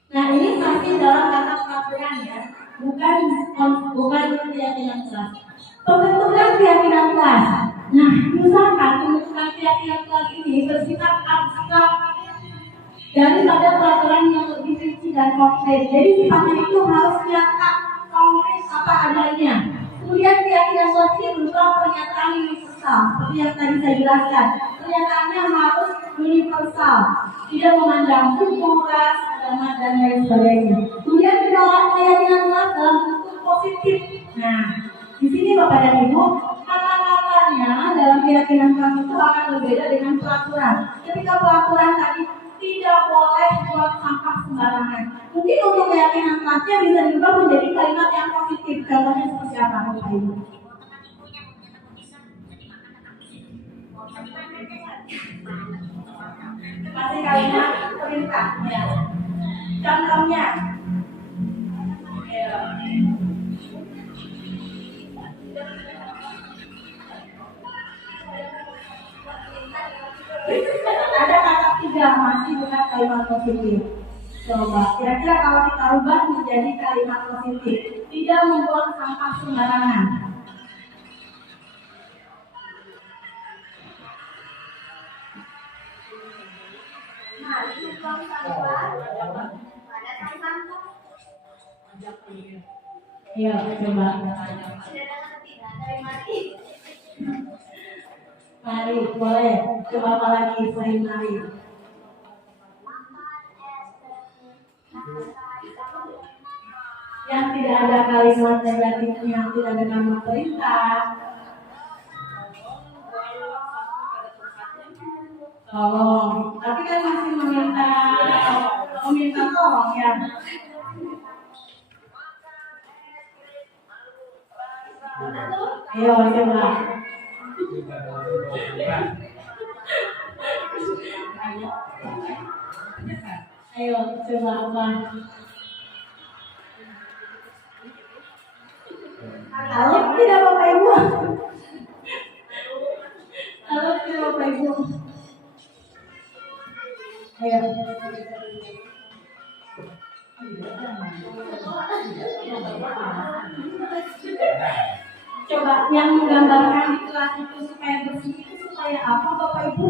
Nah ini pasti dalam kata peraturan ya, bukan keyakinan kelas. Pembentukan keyakinan kelas. Nah, misalkan pembentukan keyakinan kelas ini bersifat abstrak daripada peraturan yang lebih rinci dan konkret. Jadi sifatnya itu harus nyata, konkret apa adanya. Kemudian keyakinan kelas ini berupa pernyataan universal, seperti yang tadi saya jelaskan. Pernyataannya harus universal, tidak memandang suku, ras, agama dan lain sebagainya. Kemudian keyakinan kelas dalam bentuk positif. Nah, di sini Bapak dan Ibu, kata-katanya dalam keyakinan kelas itu akan berbeda dengan peraturan. Ketika peraturan tadi tidak boleh buang sampah sembarangan. Mungkin untuk keyakinan kelasnya bisa juga menjadi kalimat yang positif. Contohnya seperti apa Bapak Ibu? Masih kalimat perintah. Ya. Contohnya. Ya. Ada kata tiga masih bukan kalimat positif. Coba kira-kira kalau kita ubah menjadi kalimat positif, tidak membuang sampah sembarangan. Nah, itu buang sampah. Ada sampah. Ya, coba. Sudah dengar tidak? Dari mati. Mari, boleh. Coba apa lagi selain mari? Yang tidak ada kalimat negatifnya, yang tidak ada kalimat perintah. Tolong, tapi kan masih meminta tolong ya. Ayo coba. Ayo coba apa? Halo tidak Bapak Ibu. Halo tidak Bapak Ibu. Ayo. Coba yang menggambarkan di kelas itu supaya bersih itu supaya apa Bapak Ibu?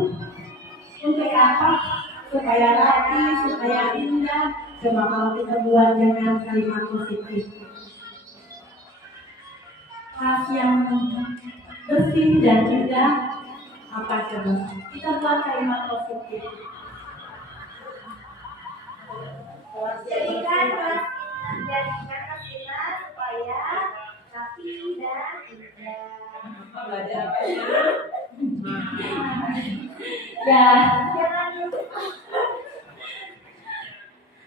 Untuk apa? Supaya rapi, supaya indah. Coba kalau kita buat dengan kalimat positif. Kelas yang bersih dan indah apa coba? Kita buat kalimat positif. Jadikan kelas supaya rapi dan indah. Ya, Jangan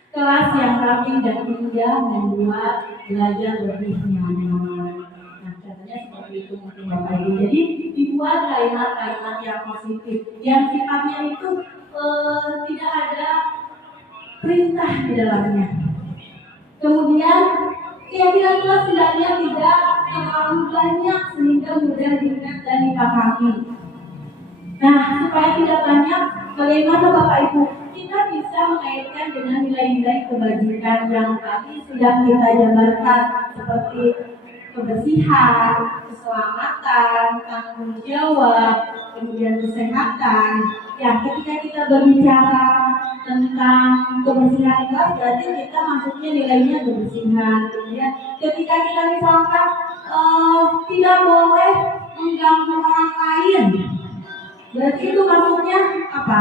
kelas yang rapi dan indah membuat belajar lebih nyaman. Nah, contohnya seperti itu mungkin Bapak Ibu. Jadi dibuat kalimat-kalimat yang positif, yang sifatnya itu tidak ada perintah di dalamnya. Kemudian keyakinan kelas tidaknya tidak terlalu banyak sehingga mudah diingat dan dipahami. Nah, supaya tidak banyak, bagaimana Bapak Ibu? Kita bisa mengaitkan dengan nilai-nilai kebajikan yang tadi sudah kita jabarkan, seperti kebersihan, keselamatan, tanggung jawab, kemudian kesehatan. Ya, ketika kita berbicara tentang kebersihan kelas, berarti kita masuknya nilainya kebersihan. Kemudian ketika kita misalkan tidak boleh mengganggu orang lain, berarti itu maksudnya apa?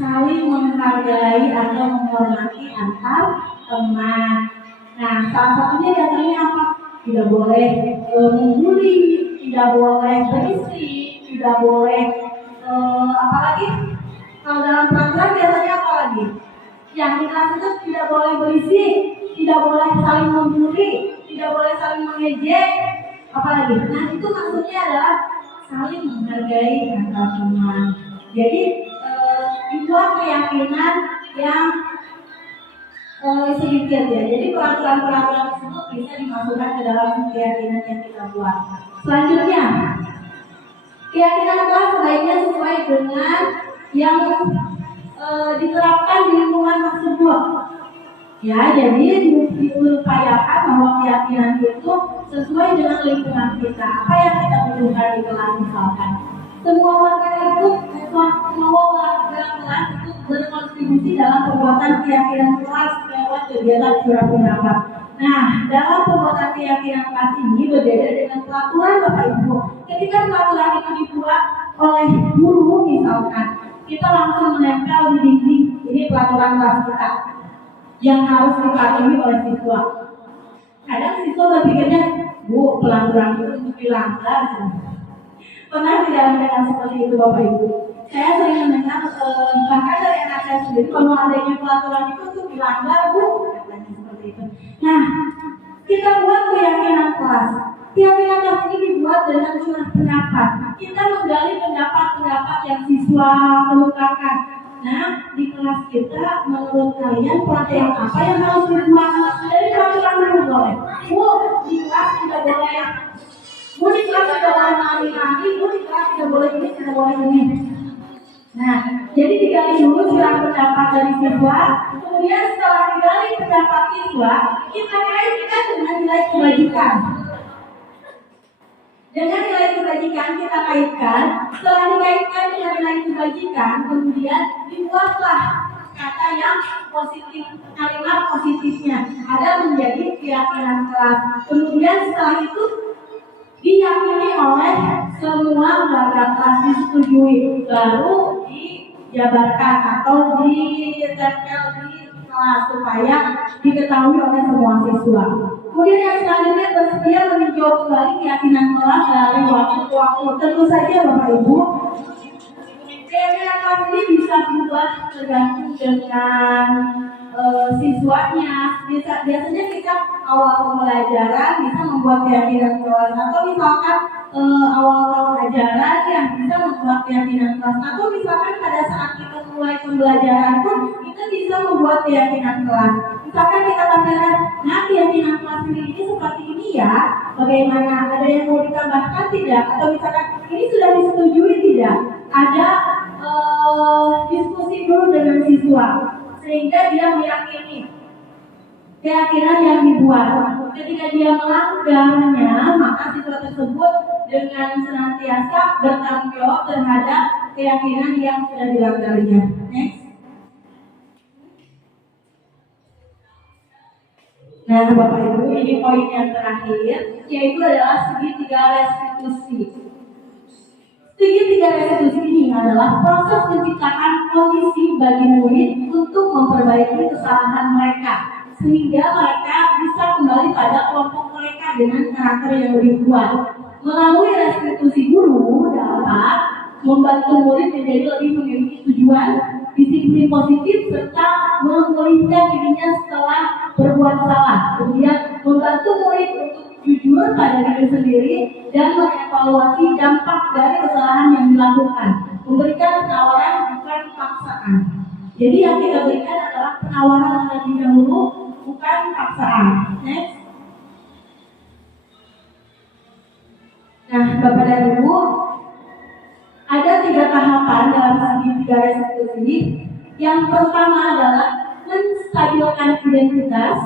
Saling menghargai atau menghormati antar teman. Nah, salah satunya diantaranya apa? Tidak boleh membuli, tidak boleh berisik, tidak boleh apalagi kalau dalam peraturan biasanya apa lagi? Yang di kelas itu tidak boleh berisik, tidak boleh saling membuli, tidak boleh saling mengejek, apalagi. Nah, itu maksudnya adalah saling menghargai antar teman. Jadi dibuat keyakinan yang sedikit ya. Jadi peraturan-peraturan tersebut bisa dimasukkan ke dalam keyakinan yang kita buat. Selanjutnya, keyakinan kelas sebaiknya sesuai dengan yang diterapkan di lingkungan tersebut. Ya, jadi diupayakan bahwa keyakinan itu sesuai dengan lingkungan kita. Apa yang kita butuhkan di kelas misalkan. Semua warga kelas itu berkontribusi dalam pembuatan keyakinan kelas lewat kegiatan surat pendapat. Nah, dalam pembuatan keyakinan kelas ini berbeda dengan peraturan Bapak Ibu. Ketika peraturan itu dibuat oleh guru misalkan, kita langsung menempel di dinding. Ini peraturan kelas kita yang harus dipatuhi oleh siswa. Kadang siswa berpikirnya, Bu, peraturan itu untuk dilanggar. Pernah tidak mendengar seperti itu Bapak Ibu? Saya sering mendengar bahkan dari anak saya sendiri, kalau adanya peraturan itu untuk dilanggar, Bu, katanya seperti itu. Nah, kita buat keyakinan kelas. Keyakinan kelas ini dibuat dengan surat pendapat. Kita menggali pendapat-pendapat yang siswa kemukakan. Nah, di kelas kita menurut kalian peraturan apa yang harus dibuat? Dari peraturan mana boleh? Bu, di kelas tidak boleh. Bu, di kelas tidak boleh nari-nari. Bu, di kelas tidak boleh ini, tidak boleh ini. Nah, jadi digali dulu surat pendapat dari siswa. Kemudian setelah digali pendapat siswa, kita kaitkan dengan nilai kebajikan. Dengan nilai kebajikan kita kaitkan. Setelah dikaitkan dengan nilai kebajikan, kemudian dibuatlah kata yang positif, kalimat positifnya ada menjadi keyakinan kelas. Kemudian setelah itu diyakini oleh semua warga kelas, disetujui, baru dijabarkan atau ditempel di kelas supaya diketahui oleh semua siswa. Kemudian yang selanjutnya bersedia meninjau kembali keyakinan kelas dari waktu ke waktu. Tentu saja Bapak Ibu, keyakinan kelas ini bisa berubah tergantung dengan siswanya. Biasanya kita awal pembelajaran bisa membuat keyakinan kelas, atau misalkan awal ajaran yang bisa membuat keyakinan kelas, atau misalkan pada saat kita mulai pembelajaran pun kita bisa membuat keyakinan kelas. Misalkan kita tampilkan, nah keyakinan kelas ini seperti ini ya, bagaimana? Ada yang mau ditambahkan tidak? Atau misalkan ini sudah disetujui tidak? Ada diskusi dulu dengan siswa sehingga dia meyakini keyakinan yang dibuat. Ketika dia melanggarnya, maka siswa tersebut dengan senantiasa bertanggung jawab terhadap keyakinan yang sudah dilanggarnya. Next. Nah, Bapak Ibu, ini poin yang terakhir, yaitu adalah segitiga restitusi. Segitiga restitusi ini adalah proses menciptakan kondisi bagi murid untuk memperbaiki kesalahan mereka, sehingga mereka bisa kembali pada kelompok mereka dengan karakter yang lebih kuat. Melalui restitusi guru dapat membantu murid menjadi lebih memiliki tujuan, disiplin positif, serta memulihkan dirinya setelah berbuat salah. Kemudian membantu murid untuk jujur pada diri sendiri dan mengevaluasi dampak dari kesalahan yang dilakukan. Memberikan penawaran bukan paksaan. Jadi yang kita berikan adalah penawaran terlebih dahulu, bukan paksaan. Next. Nah, Bapak dan Ibu, ada 3 tahapan dalam segitiga restitusi. Yang pertama adalah menstabilkan identitas.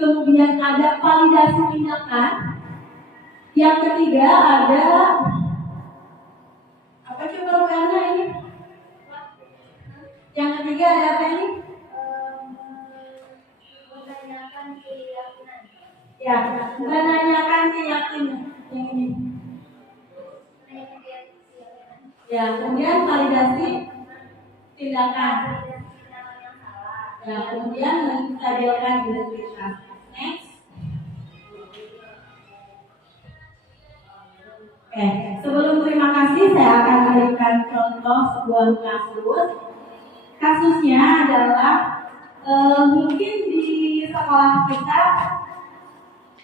kemudian ada validasi tindakan, yang ketiga ada apa coba karena ini? Yang ketiga ada apa ini? Menanyakan keyakinan. Ya, menanyakan keyakinan yang ini. Ya, kemudian validasi tindakan. Ya, kemudian menstabilkan identitas. Next. Oke, sebelum terima kasih saya akan memberikan contoh sebuah kasus. Kasusnya adalah mungkin di sekolah kita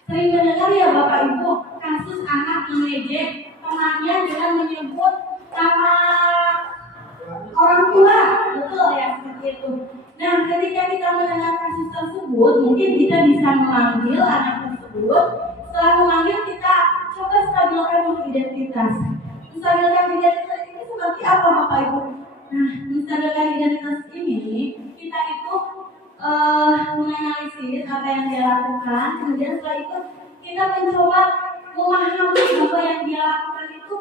sering mendengar ya Bapak Ibu kasus anak mengejek temannya dengan menyebut nama orang tua, betul ya seperti itu. Nah, ketika kita mendengar kasus tersebut, mungkin kita bisa memanggil anak tersebut. Setelah memanggil kita coba stabilkan identitas. Menstabilkan identitas ini seperti apa Bapak Ibu? Nah, menstabilkan identitas ini kita itu menganalisis apa yang dia lakukan, kemudian setelah itu kita mencoba memahami bahwa yang dia lakukan itu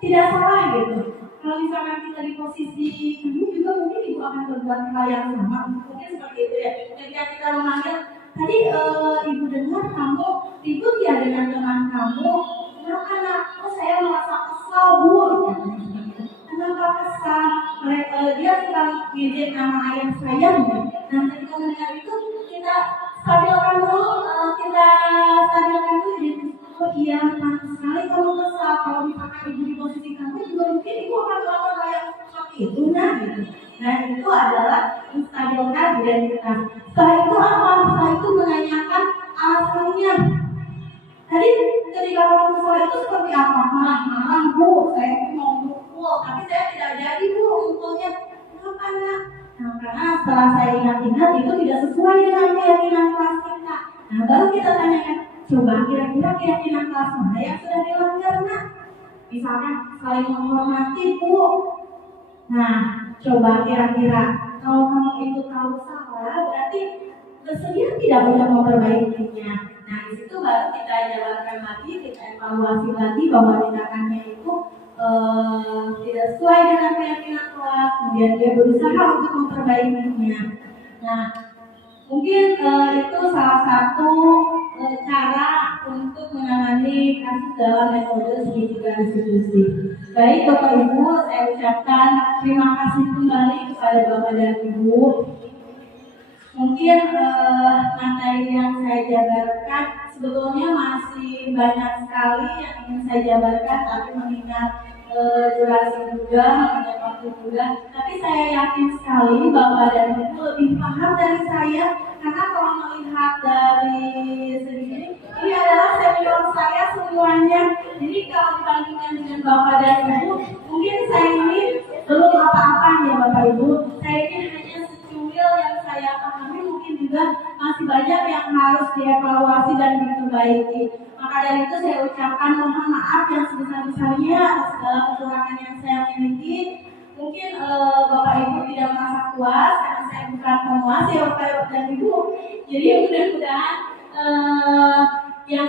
tidak salah gitu. Kalau misalkan kita di posisi ibu juga mungkin ibu akan berbuat hal yang sama, mungkin seperti itu ya. Ketika kita memanggil, tadi ibu dengar kamu ribut ya dengan teman kamu, kenapa nak? Oh saya merasa kesal bu. Kenapa kesal? Dia sedang ngejek nama ayah saya. Nah ketika mendengar itu kita stabilkan dulu, oh iya, pantas sekali kamu kesal. Kalau misalkan ibu di posisi kamu juga mungkin ibu akan melakukan hal yang seperti itu, nah gitu. Nah itu adalah menstabilkan identitas. Setelah itu apa? Setelah itu menanyakan alasannya. Tadi ketika kamu kesal itu seperti apa? Marah-marah bu, saya itu mau mukul, tapi saya tidak jadi bu mukulnya. Kenapa nak? Nah karena setelah saya ingat-ingat itu tidak sesuai dengan keyakinan kelas kita. Nah baru kita tanyakan, coba kira-kira keyakinan kelas mana yang sudah dilanggar nak? Misalkan saling menghormati bu. Nah coba kira-kira kalau kamu itu tahu salah berarti bersedia tidak untuk memperbaikinya. Nah di situ baru kita jalankan lagi, kita evaluasi lagi bahwa tindakannya itu tidak sesuai dengan keyakinan kelas, kemudian dia berusaha untuk memperbaikinya. Nah mungkin itu salah satu cara untuk menangani kasus dalam metode segitiga restitusi. Baik Bapak Ibu, saya ucapkan terima kasih kembali kepada Bapak dan Ibu. Mungkin materi yang saya jabarkan sebetulnya masih banyak sekali yang ingin saya jabarkan, tapi mengingat durasi juga, mengingat waktu juga. Tapi saya yakin sekali Bapak dan Ibu lebih paham dari saya, karena kalau melihat dari segi ini adalah senior saya semuanya. Jadi kalau dibandingkan dengan Bapak dan Ibu, mungkin saya ini belum apa-apa ya Bapak Ibu. Saya ini hanya secuil yang saya pahami, mungkin juga masih banyak yang harus dievaluasi dan diperbaiki. Maka dari itu saya ucapkan mohon maaf yang sebesar-besarnya atas segala kekurangan yang saya miliki. Mungkin Bapak Ibu tidak merasa puas karena saya bukan pemuas ya Bapak dan Ibu. Jadi mudah-mudahan yang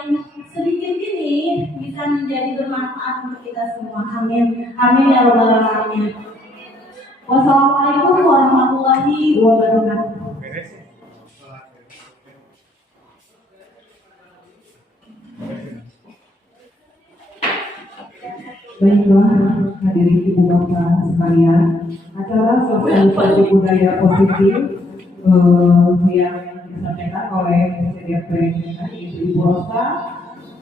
sedikit ini bisa menjadi bermanfaat untuk kita semua. Amin. Amin ya rabbal alamin. Wassalamualaikum warahmatullahi wabarakatuh. Baiklah, hadirin ibu bapak sekalian, acara sosialisasi budaya positif yang disampaikan oleh PCDP Ibu Rosa.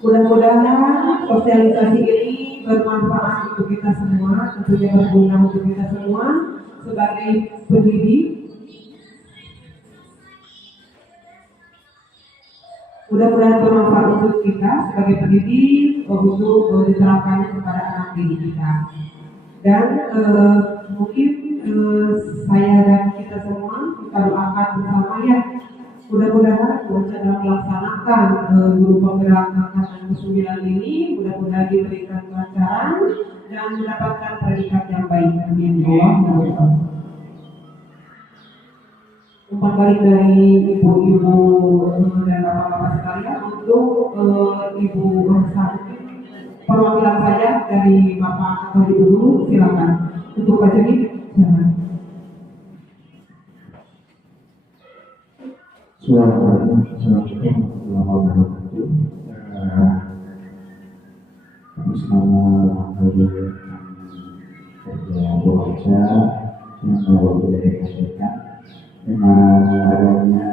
Mudah-mudahan sosialisasi ini bermanfaat untuk kita semua, tentunya berguna untuk kita semua sebagai pendidik. Mudah-mudahan bermanfaat untuk kita sebagai pendidik untuk diterapkan kepada anak didik kita. Dan mungkin saya dan kita semua kita doakan bersama ya. Mudah-mudahan dalam melaksanakan guru penggerak angkatan ke-9 ini mudah-mudahan diberikan kelancaran dan mendapatkan predikat yang baik. Amin. umpan balik dari ibu-ibu dan bapak-bapak sekalian untuk ibu Santi. Perwakilan saja dari bapak atau ibu dulu, silakan. Untuk Pak Jadi, silakan. Assalamualaikum warahmatullahi wabarakatuh. Kami selama hari bekerja yang baru dihasilkan dengan adanya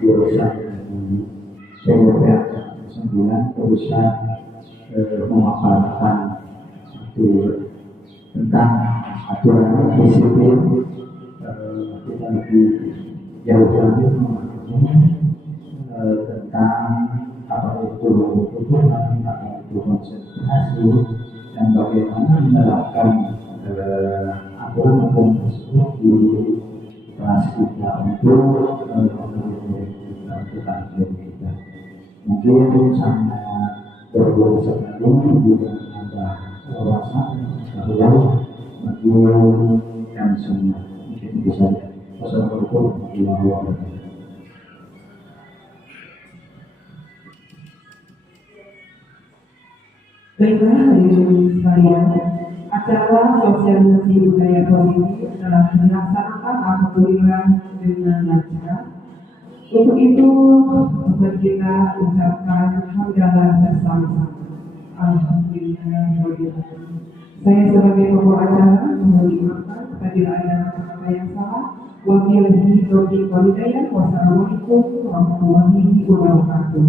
jurusan PWPA 9 bisa memaparkan tentang aturan disiplin kita lebih jauh lagi tentang apa itu kebutuhan, apa itu konsentrasi, dan bagaimana menerapkan aturan tersebut di kelas kita untuk melakukan kita. Mungkin sangat berbeda sekali juga ada wawasan bahwa bagi yang semua mungkin bisa. Wassalamualaikum warahmatullahi wabarakatuh. Baiklah, hadirin sekalian, acara sosialisasi budaya politik telah dilaksanakan alhamdulillah dengan lancar. Untuk itu, mari kita ucapkan hamdalah bersama-sama. Alhamdulillah. Saya sebagai pembawa acara mohon dimaafkan apabila ada kata-kata yang salah. Wabillahi taufiq wal hidayah. Wassalamualaikum warahmatullahi wabarakatuh.